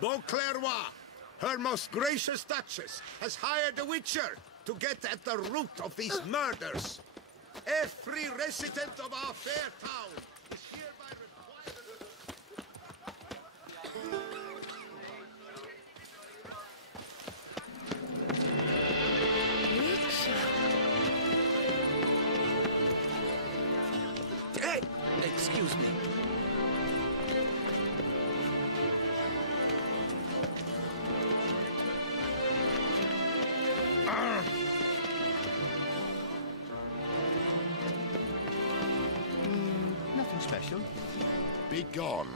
Beauclerc, her most gracious Duchess, has hired a witcher to get at the root of these murders. Every resident of our fair town is hereby required... Hey! Excuse me. Nothing special. Be gone.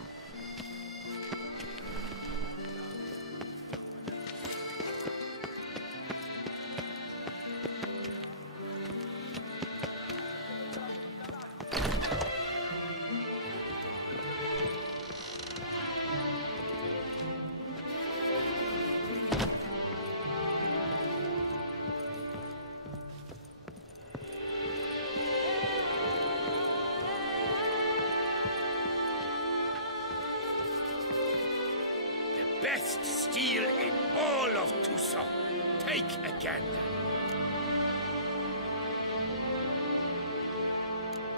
Best steel in all of Tucson. Take a gander.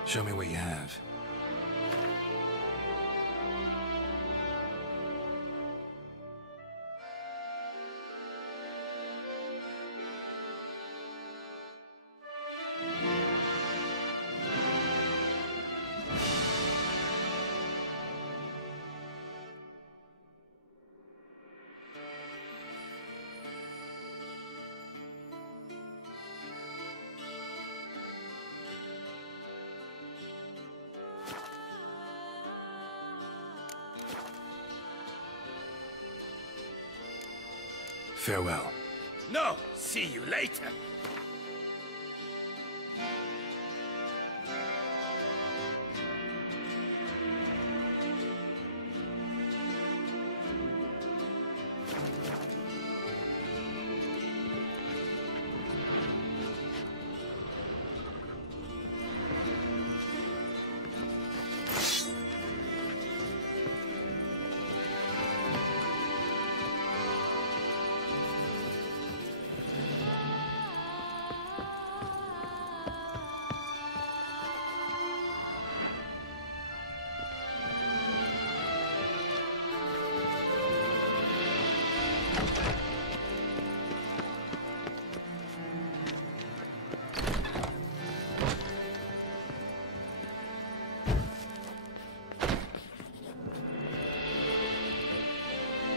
Show me what you have. Farewell. No, see you later.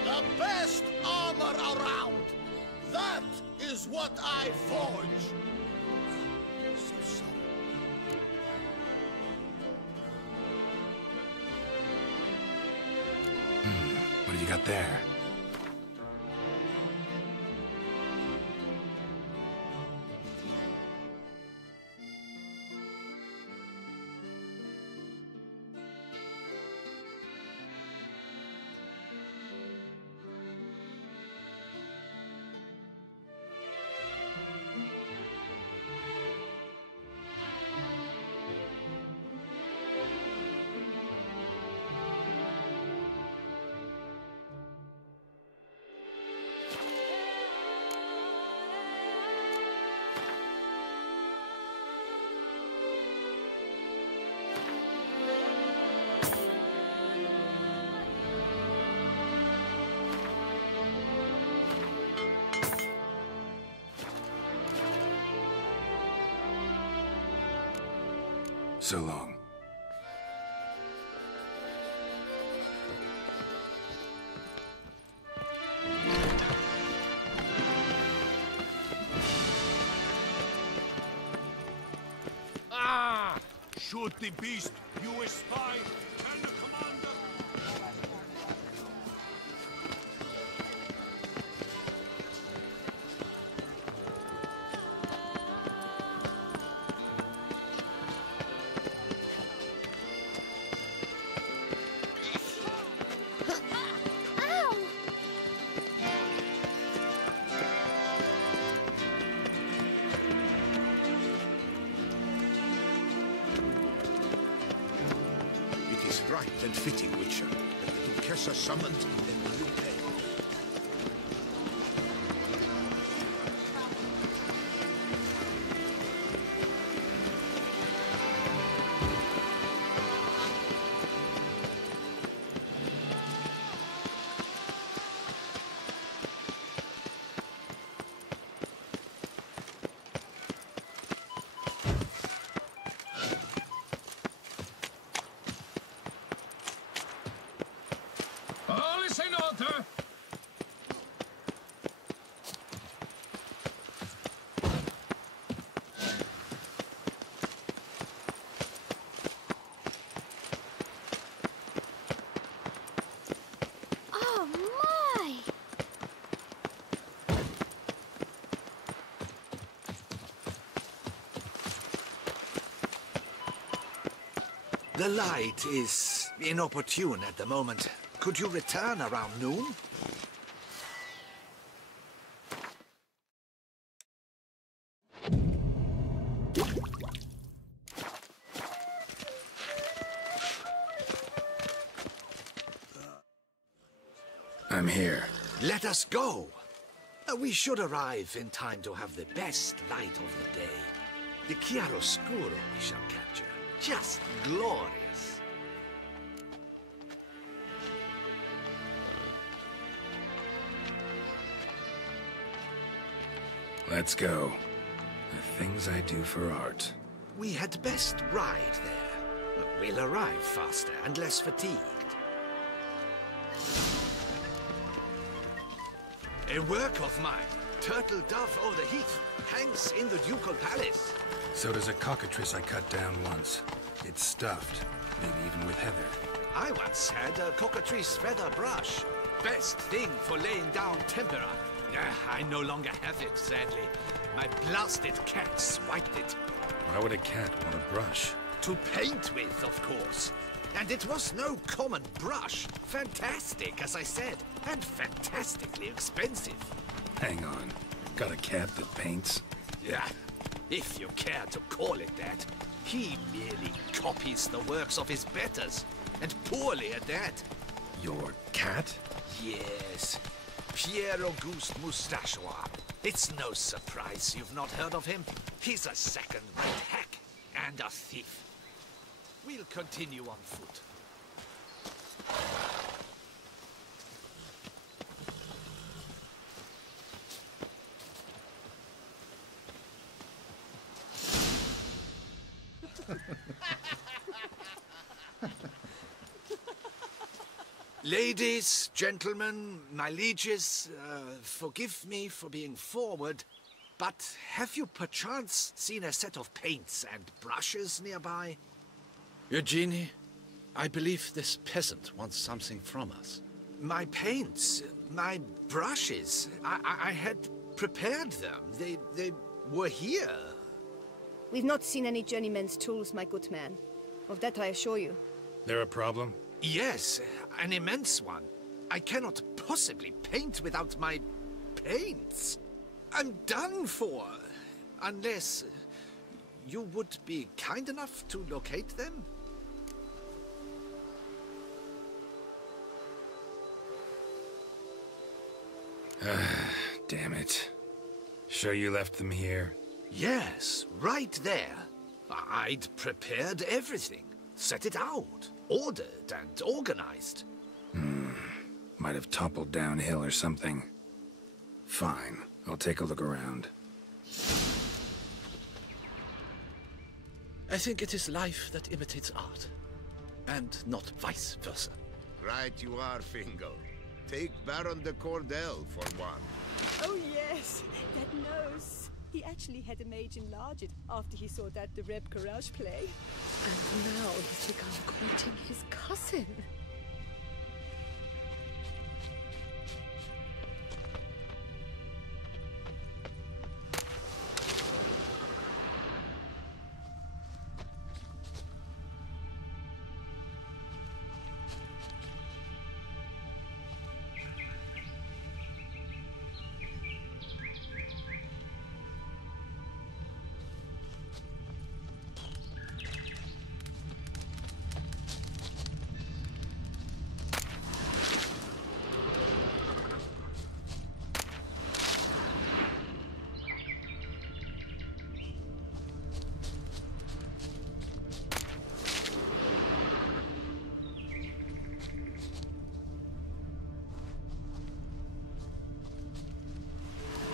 The best armor around! That is what I forge! So sorry. What do you got there? So long. Ah! Shoot the beast, you spy! Tell the commander! It is right and fitting, Witcher, that the Duchessa summoned, then you pay. The light is inopportune at the moment. Could you return around noon? I'm here. Let us go. We should arrive in time to have the best light of the day. The chiaroscuro we shall capture. Just glorious. Let's go. The things I do for art. We had best ride there. We'll arrive faster and less fatigued. A work of mine, Turtle Dove o' the Heath, hangs in the ducal palace. So does a cockatrice I cut down once. It's stuffed, maybe even with heather. I once had a cockatrice feather brush. Best thing for laying down tempera. I no longer have it, sadly. My blasted cat swiped it. Why would a cat want a brush? To paint with, of course. And it was no common brush. Fantastic, as I said, and fantastically expensive. Hang on. Got a cat that paints? Yeah, if you care to call it that. He merely copies the works of his betters, and poorly at that. Your cat? Yes, Pierre Auguste Moustachois. It's no surprise you've not heard of him. He's a second-rate hack and a thief. We'll continue on foot. Ladies, gentlemen, my lieges, forgive me for being forward, but have you perchance seen a set of paints and brushes nearby? Eugenie, I believe this peasant wants something from us. My paints, my brushes, I had prepared them. They were here. We've not seen any journeyman's tools, my good man. Of that I assure you. There a problem? Yes, an immense one. I cannot possibly paint without my paints. I'm done for. Unless you would be kind enough to locate them? Damn it. Sure you left them here? Yes, right there. I'd prepared everything. Set it out. Ordered and organized. Might have toppled downhill or something. Fine. I'll take a look around. I think it is life that imitates art, and not vice versa. Right you are, Fingal. Take Baron de Cordel for one. Oh yes, that nose. He actually had a mage enlarge it after he saw that the Reb Courage play. And now he's become courting his cousin.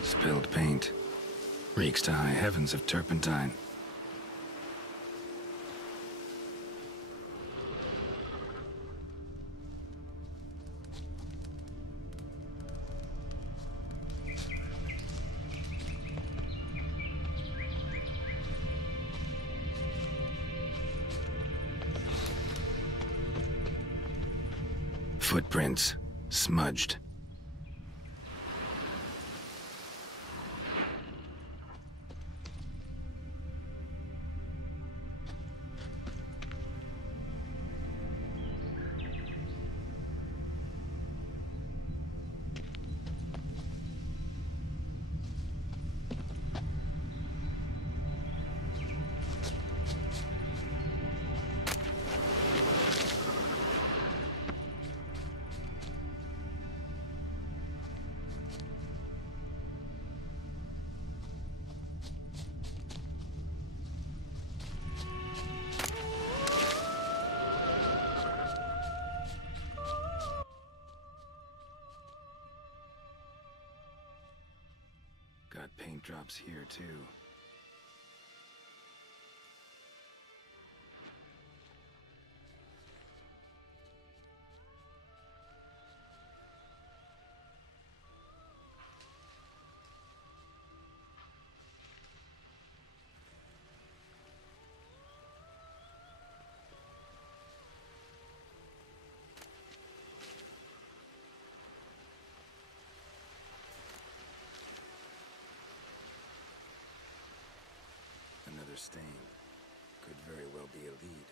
Spilled paint. Reeks to high heavens of turpentine. Footprints. Smudged. drops here, too. Another stain. Could very well be a lead.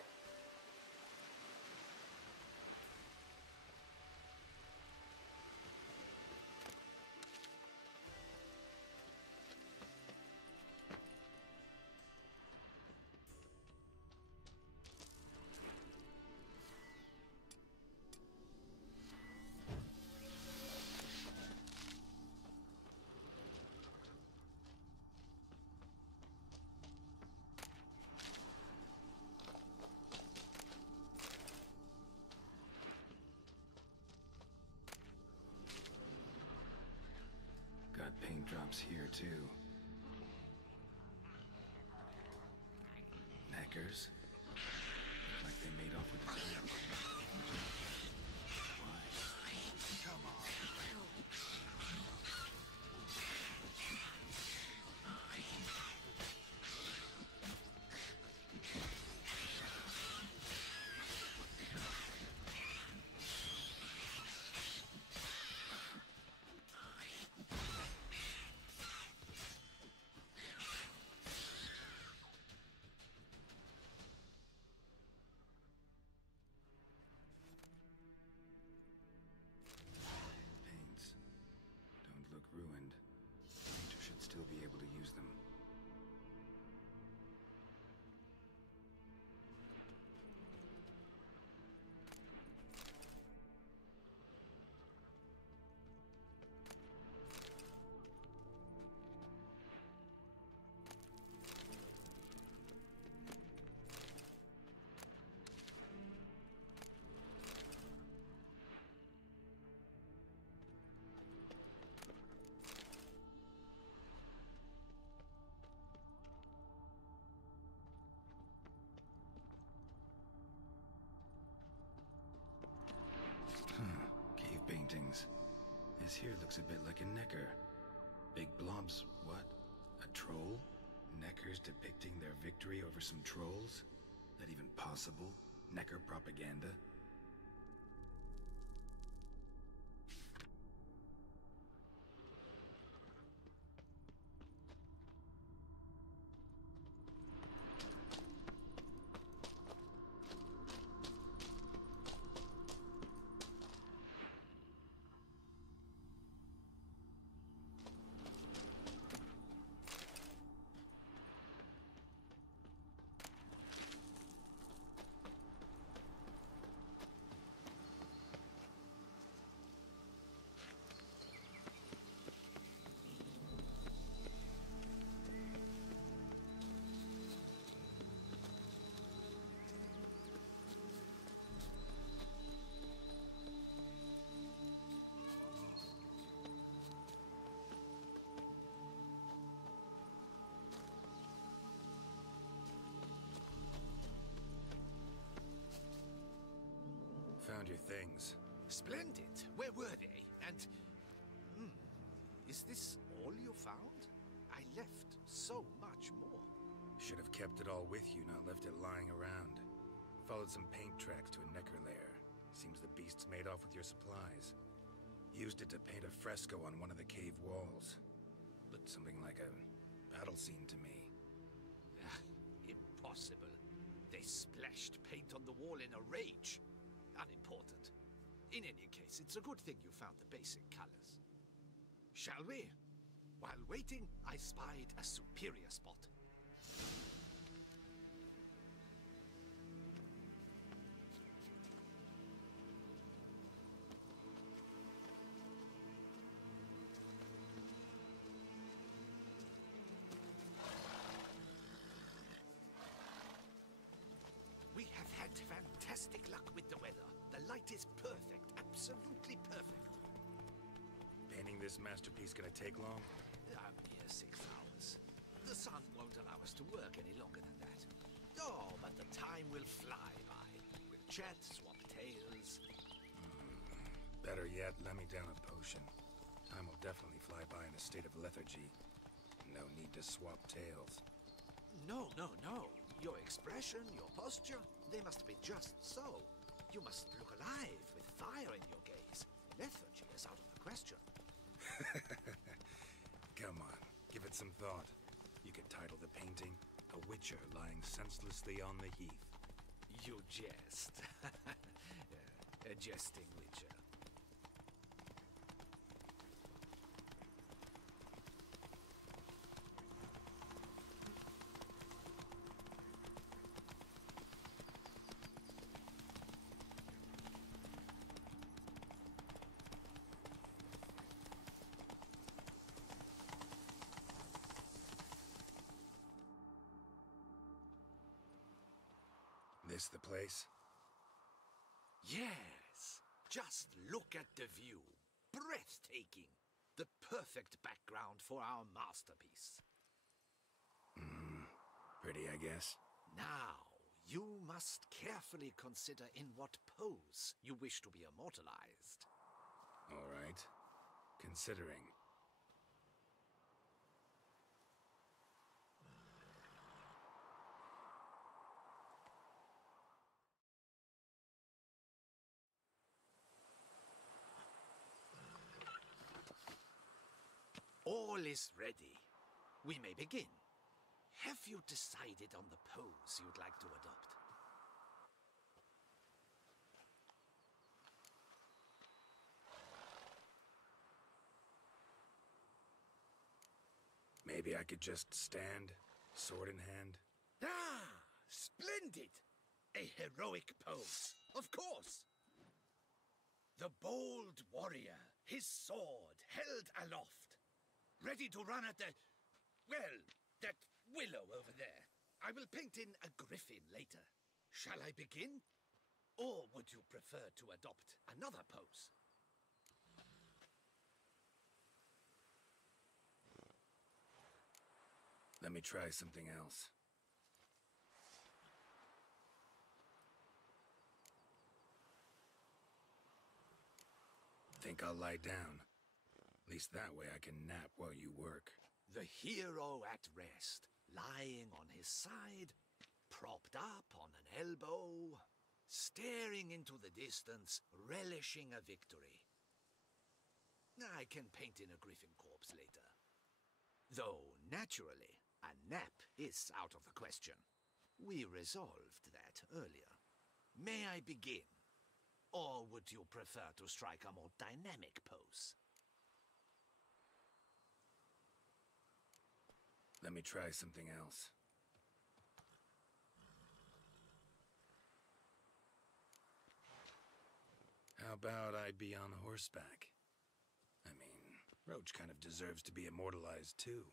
Got paint drops here, too. Knackers. Look like they made off with the tail. Why? Come on. Look ruined. Painter should still be able to use them. Cave paintings. This here looks a bit like a necker. Big blobs, what? A troll? Neckers depicting their victory over some trolls? That even possible? Necker propaganda? Found your things. Splendid. Where were they? And... is this all you found? I left so much more. Should have kept it all with you, not left it lying around. Followed some paint tracks to a necker lair. Seems the beast's made off with your supplies. Used it to paint a fresco on one of the cave walls. Looked something like a battle scene to me. Impossible. They splashed paint on the wall in a rage. Unimportant. In any case, it's a good thing you found the basic colors. Shall we? While waiting, I spied a superior spot. We have had fantastic luck with the weather. The light is perfect, absolutely perfect. Painting this masterpiece gonna take long? A mere 6 hours. us to work any longer than that. Oh, but the time will fly by. We'll chat, swap tales. Better yet, let me down a potion. Time will definitely fly by in a state of lethargy. No need to swap tales. No, no, no. Your expression, your posture, they must be just so. You must look alive with fire in your gaze. Lethargy is out of the question. Come on, give it some thought. You could title the painting, A Witcher Lying Senselessly on the Heath. You jest. A jesting witcher. This the place? Yes. Just look at the view. Breathtaking. The perfect background for our masterpiece. Pretty, I guess. Now, you must carefully consider in what pose you wish to be immortalized. All right. Considering. All is ready. We may begin. Have you decided on the pose you'd like to adopt? Maybe I could just stand, sword in hand. Ah, splendid! A heroic pose, of course. The bold warrior, his sword held aloft, ready to run at the... well, that willow over there. I will paint in a griffin later. Shall I begin? Or would you prefer to adopt another pose? Let me try something else. Think I'll lie down. At least that way I can nap while you work. The hero at rest, lying on his side, propped up on an elbow, staring into the distance, relishing a victory. I can paint in a griffin corpse later. Though, naturally, a nap is out of the question. We resolved that earlier. May I begin? Or would you prefer to strike a more dynamic pose? Let me try something else. How about I be on horseback? I mean, Roach kind of deserves to be immortalized too.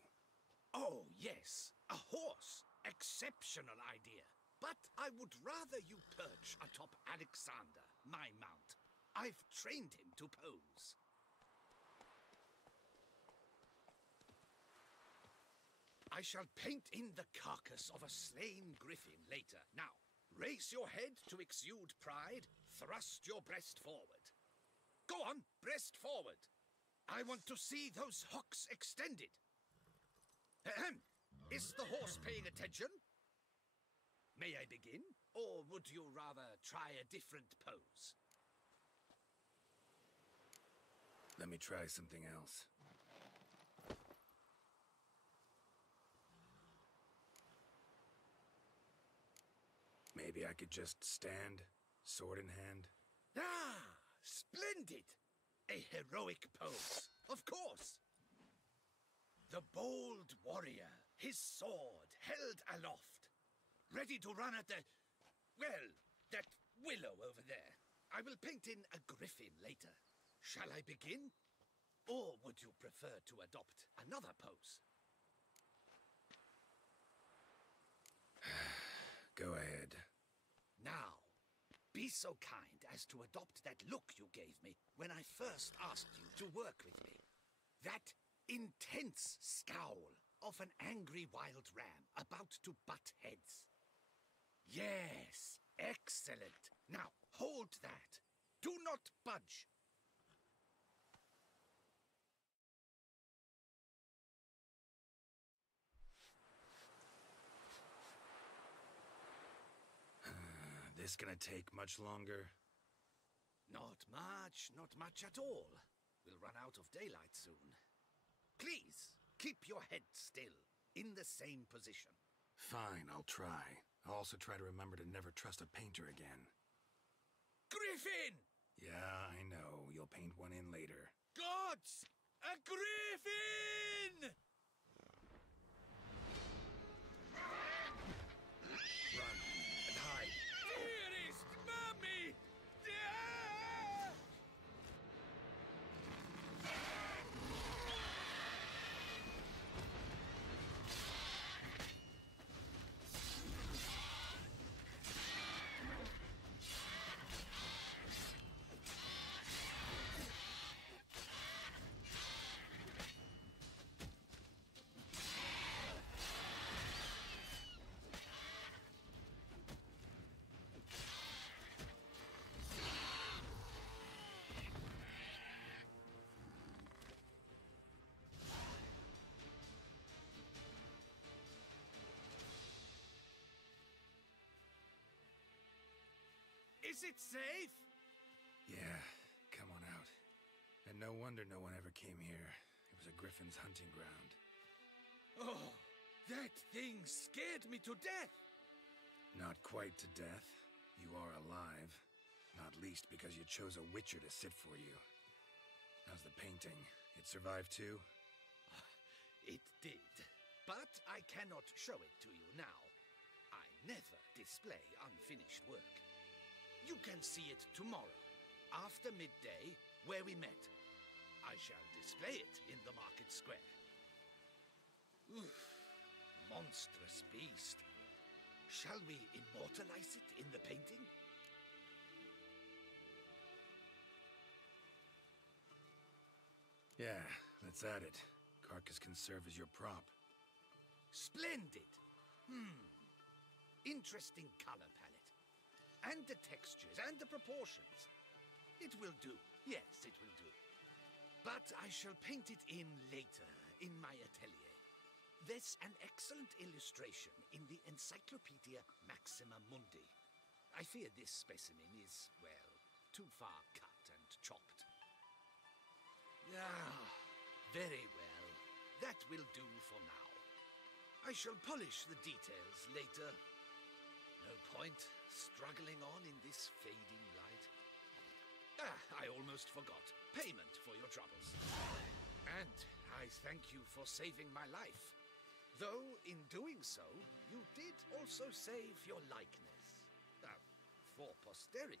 Oh, yes, a horse. Exceptional idea. But I would rather you perch atop Alexander, my mount. I've trained him to pose. I shall paint in the carcass of a slain griffin later. Now, raise your head to exude pride. Thrust your breast forward. Go on, breast forward. I want to see those hocks extended. Ahem. Is the horse paying attention? May I begin? Or would you rather try a different pose? Let me try something else. Maybe I could just stand, sword in hand. Ah, splendid! A heroic pose, of course. The bold warrior, his sword held aloft, ready to run at the... well, that willow over there. I will paint in a griffin later. Shall I begin? Or would you prefer to adopt another pose? Go ahead. Now, be so kind as to adopt that look you gave me when I first asked you to work with me. That intense scowl. of an angry wild ram about to butt heads. Yes, excellent. Now, hold that. Do not budge. This gonna take much longer? Not much at all. We'll run out of daylight soon. Please, keep your head still, in the same position. Fine, I'll try. I'll also try to remember to never trust a painter again. Griffin! Yeah, I know. You'll paint one in later. Gods! A griffin! Run and hide. Dearest Mummy! Is it safe? Yeah, come on out. And no wonder no one ever came here. It was a griffin's hunting ground. Oh, that thing scared me to death. Not quite to death. You are alive. Not least because you chose a witcher to sit for you. How's the painting? It survived too? It did. But I cannot show it to you now. I never display unfinished work. You can see it tomorrow, after midday, where we met. I shall display it in the market square. Oof, monstrous beast. Shall we immortalize it in the painting? Yeah, let's add it. Carcass can serve as your prop. Splendid! Interesting color palette. And the textures, and the proportions. It will do. Yes, it will do. But I shall paint it in later, in my atelier. There's an excellent illustration in the Encyclopedia Maxima Mundi. I fear this specimen is, well, too far cut and chopped. Ah, very well. That will do for now. I shall polish the details later. No point struggling on in this fading light. I almost forgot. Payment for your troubles. And I thank you for saving my life. Though, in doing so, you did also save your likeness. For posterity.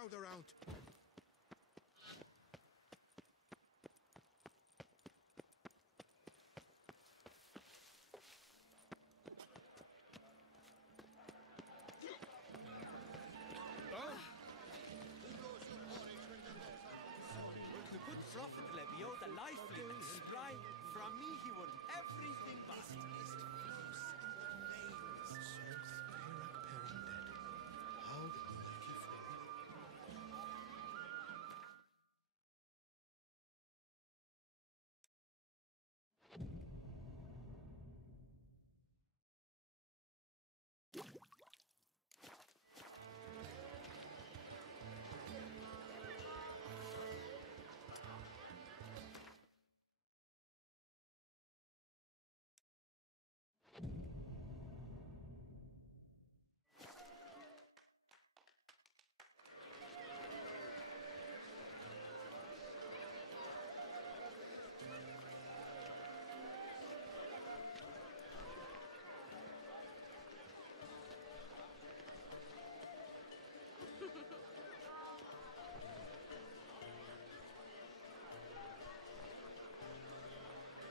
crowd around. The good prophet Lebio, the lively and spry, from me he would everything but.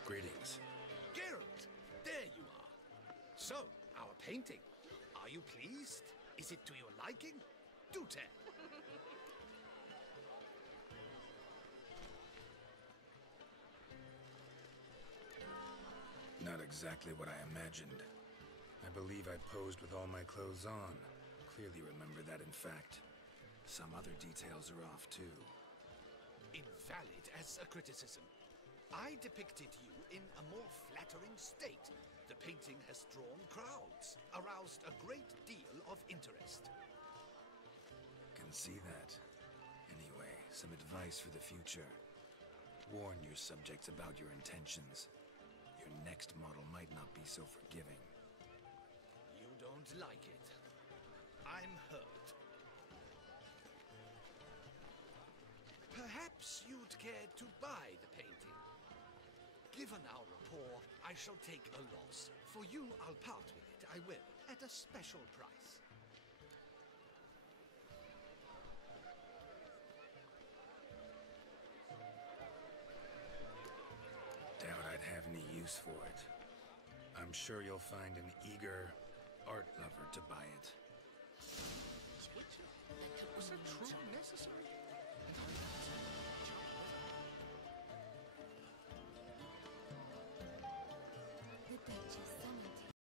Greetings. Geralt, there you are. So, our painting. Are you pleased? Is it to your liking? Do tell. Not exactly what I imagined. I believe I posed with all my clothes on. Clearly remember that, in fact. Some other details are off, too. Invalid as a criticism. I depicted you in a more flattering state. The painting has drawn crowds, aroused a great deal of interest. Can see that. Anyway, some advice for the future. Warn your subjects about your intentions. Your next model might not be so forgiving. You don't like it. I'm hurt. Perhaps you'd care to buy the painting. Given our rapport, I shall take a loss. For you, I'll part with it, I will, at a special price. Doubt I'd have any use for it. I'm sure you'll find an eager,